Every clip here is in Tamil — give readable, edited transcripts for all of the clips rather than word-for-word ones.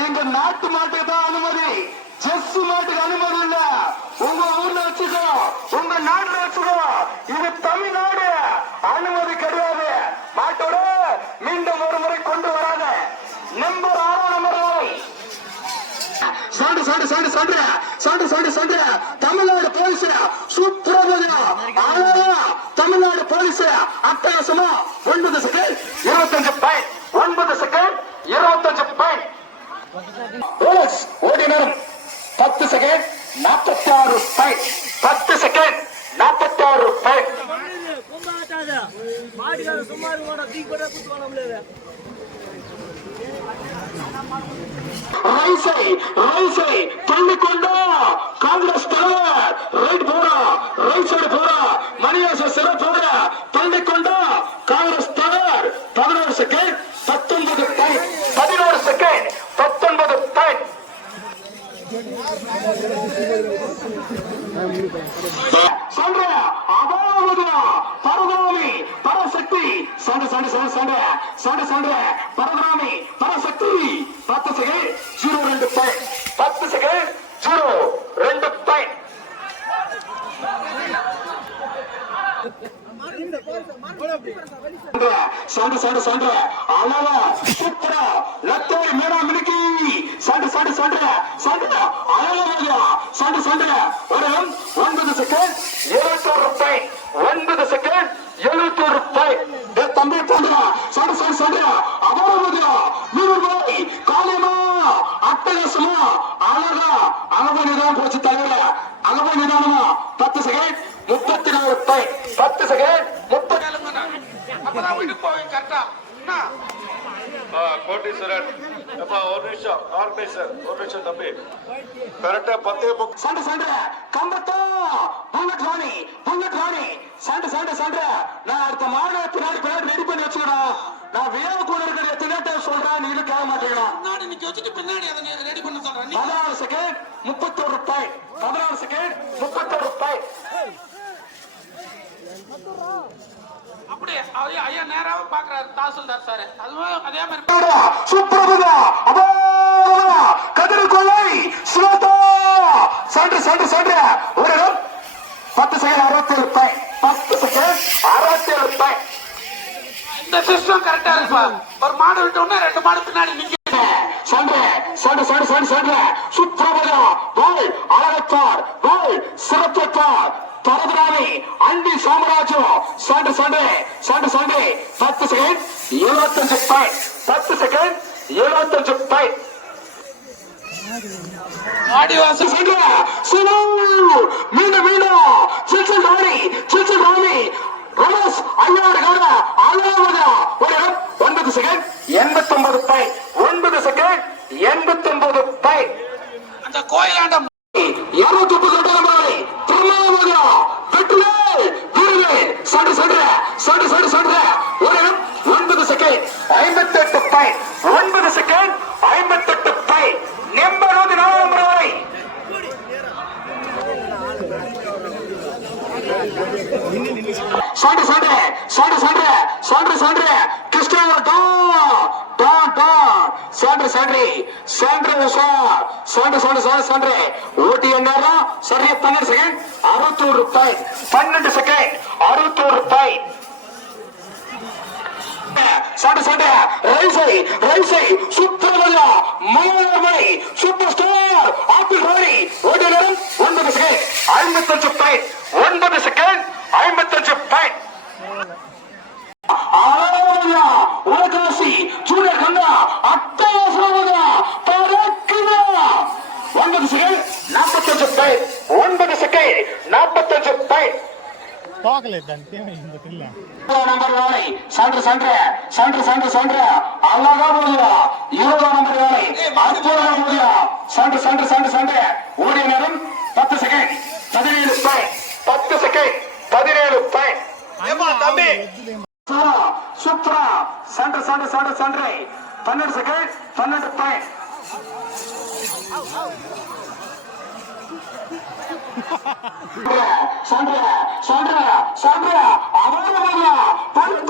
எங்க நாட்டு மாட்டுக்கு தான் அனுமதி, ஜெஸ் மாட்டுக்கு அனுமதி இல்ல. உங்க ஊர்ல வச்சுக்கோ, உங்க நாட்டுல வச்சுக்கோ. இது தமிழ்நாடு, அனுமதி கிடையாது. மாட்டோட மீண்டும் ஒரு முறை கொண்டு வராத. நம்பர் 6 நம்பர் சாண்டு சாண்டு சாண்டு சாண்டு சாண்டு சாண்டு சாண்டு தமிழ்நாடு போலீஸ் சூப்பரா தமிழ்நாடு போலீஸ் அட்டகாசமா 9 second 25 point 9 second 25 point police ஓடி நேரம் 10 செகண்ட் 46 பாயிண்ட் 10 செகண்ட் 46 பாயிண்ட் ரைசை தள்ளிக்கொண்டா காங்கிரஸ் தலைவர் ரைட் போறா, ரைட் சைடு போறா, மணியாச சிற போற தள்ளிக்கொண்டா காங்கிரஸ் தலைவர் 11 செகண்ட் 19 பாயிண்ட் 11 செகண்ட் 19 பாயிண்ட் சொல்ற அபாவது பரதாமி பரசக்தி சண்டை சண்டை சண்டை சண்டை சண்டை சண்டை பரதாமி Parasakthi 10 second 02 point 10 second 02 point சண்டை சண்டை சண்டை அழகா சூப்பரா லத்தோய் மேரா மினிக்கி சண்டை சண்டை சண்டை சண்டை அழகா சண்டை சண்டை ஒரு 9 செகண்ட் 71 பாயிண்ட் 9 செகண்ட் 71 பாயிண்ட் தம்பி போன்றா சண்டை சண்டை சண்டை அபாவது நீர்வாய் காலியமா அட்டகாசமா அழகா அழகா நிதானம் போச்சு தலைவர அழகா நிதானமா 10 செகண்ட் 34 பாயிண்ட் 10 செகண்ட் 30 அப்பதான் வீட்டுக்கு போவேன் கரெக்டா கோட்டீஸ்வரன் ஒரு நிமிஷம் ஆர்கனைசர் ஒரு நிமிஷம் தம்பி கரெக்டா 10 சண்டை சண்டை கம்பத்தா புல்லட் வாணி சண்டை சண்டை சண்டை நான் அடுத்த மாடு பின்னாடி ரெடி பண்ணி வச்சுக்கிறோம். நான் வேவ கூட இருக்கிற எத்தனை சொல்றேன், நீங்க கேட்க மாட்டீங்களா? இன்னைக்கு வச்சுட்டு பின்னாடி அதை ரெடி பண்ண சொல்றேன். 16 செகண்ட் 31 பாயிண்ட் 16 செகண்ட் 31 பாயிண்ட் அப்படியே ஐயா நேராவே பாக்குறாரு தாசில்தார் சார். அதுவும் அதே மாதிரி சூப்பரா கதிர் கொலை சுலதா சண்டை சண்டை சண்டை ஒரு 10 செகண்ட் 67 பாயிண்ட் 10 செகண்ட் 67 பாயிண்ட் இந்த சிஸ்டம் கரெக்டா இருக்குப்பா. ஒரு மாடு விட்டோம்னா 2 மாடு பின்னாடி நிக்க சண்டை சண்டை சண்டை சண்டை சண்டை சூப்பரா கோல் அழகத்தார் கோல் சிறப்பார் பரதுராமி அண்டி சாம்ராஜ்யம் சண்டை சண்டை சண்டை சண்டை 10 செகண்ட் 75 பாயிண்ட் 10 செகண்ட் 75 பாயிண்ட் ஆடிவாசி சண்டை சுலு மீண்டும் சில்சில் ராணி ரமேஷ் ஐயாவோட கவன அழகாவது ஒரு 9 செகண்ட் 89 பாயிண்ட் 9 செகண்ட் 89 பாயிண்ட் அந்த கோயிலாண்டம் 230 நம்பரை திருமாவளவன் பெட்ரோல் வீரர்கள் சண்டை சண்டை சண்டை சண்டை சண்டை ஒரு 9 second 58 point 9 second 58 point number 4 நம்பரை சண்டை சண்டை சண்டை சண்டை சண்டை சண்டை கிறிஸ்டோவர் சண்டை சண்டை சண்டை உஷார் சண்டை சண்டை சண்டை சண்டை ஓட்டி எண்ணா சரியா 12 செகண்ட் 61 பாயிண்ட் 12 செகண்ட் 61 பாயிண்ட் சண்டை சண்டை ரைசை சூப்பர் மலை சூப்பர் ஸ்டார் ஆப்பிள் ராணி ஓட்டி நேரம் 9 செகண்ட் 55 பாயிண்ட் 9 செகண்ட் 55 பாயிண்ட் உலகாசி ஜூனியர் கண்ணா அட்டகாசமாக பறக்குதா 9 second 45 point 9 second 45 point number வேலை சண்டை சண்டை சண்டை சண்டை சண்டை அழகா போடுவா 20 நம்பர் வேலை அற்புதமா போடுவா சண்டை சண்டை சண்டை சண்டை ஓடிய நேரம் 10 செகண்ட் 17 பாயிண்ட் 10 செகண்ட் 17 பாயிண்ட் தம்பி சூப்பரா சண்டை சண்டை சண்டை சண்டை 12 செகண்ட் 12 பாயிண்ட் சண்டை சண்டை சண்டை அவரது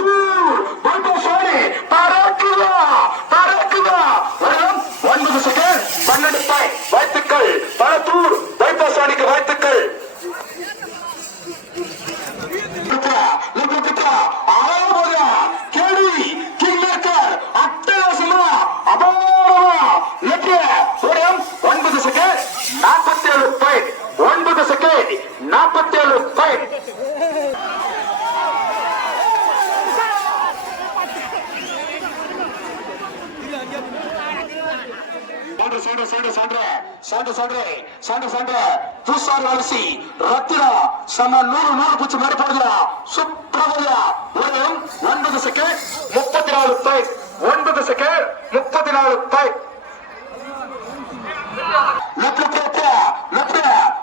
பூசாரி அரிசி ரத்தினா சம 100 பூச்சி மாதிரி போடுதா சூப்பரா ஒரு 9 செகண்ட் 34 பாயிண்ட் 9 செகண்ட் 34 பாயிண்ட்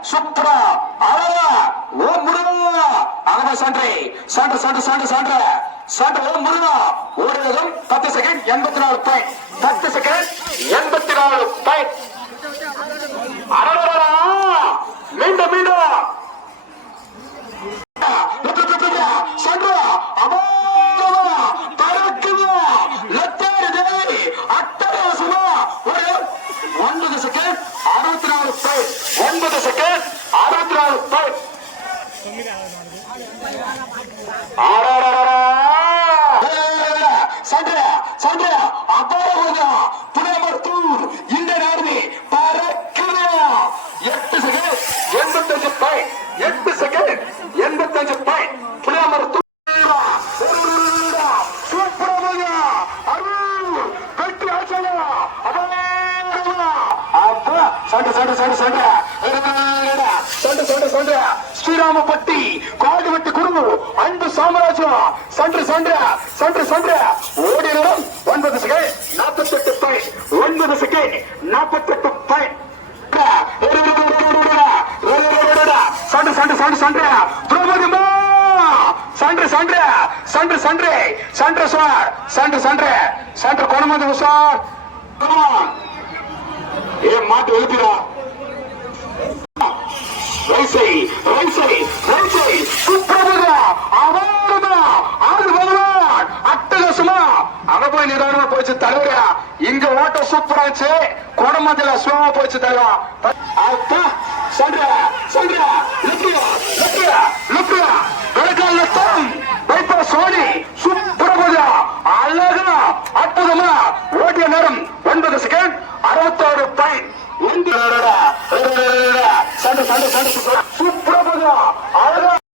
சூப்பரா அழகா ஓ முருகா அழகா சண்டை ஓ முருகா ஓடுவதும் 10 செகண்ட் 84 பாயிண்ட் 10 செகண்ட் 84 பாயிண்ட் அழகா மீண்டும் சண்டை அபாரமா பறக்குது லத்தாரி தேவி அட்டகாசமா ஒரு 9 செகண்ட் 64 பாயிண்ட் 9 செகண்ட் 64 பாயிண்ட் சண்டை அபாரமா புனமர்த்தூர் இந்த நாடு பறக்குது 8 செகண்ட் 85 பாயிண்ட் 8 செகண்ட் 85 பாயிண்ட் புனமர்த்தூர் ஸ்ரீராமப்பட்டி காடுவெட்டி குரு அன்பு சாம்ராஜ்யம் சன்று ஓடினரும் 9 செகண்ட் 48 பாயிண்ட் 9 செகண்ட் 48 பாயிண்ட் சன்று கொணமது சார் ஏ மாட்டு எழுப்பிடா அங்க போய் நிதானமா போச்சு தலைவரா இங்க ஓட்ட சூப்பராச்சு கொடமதில சுலமா போச்சு தலைவா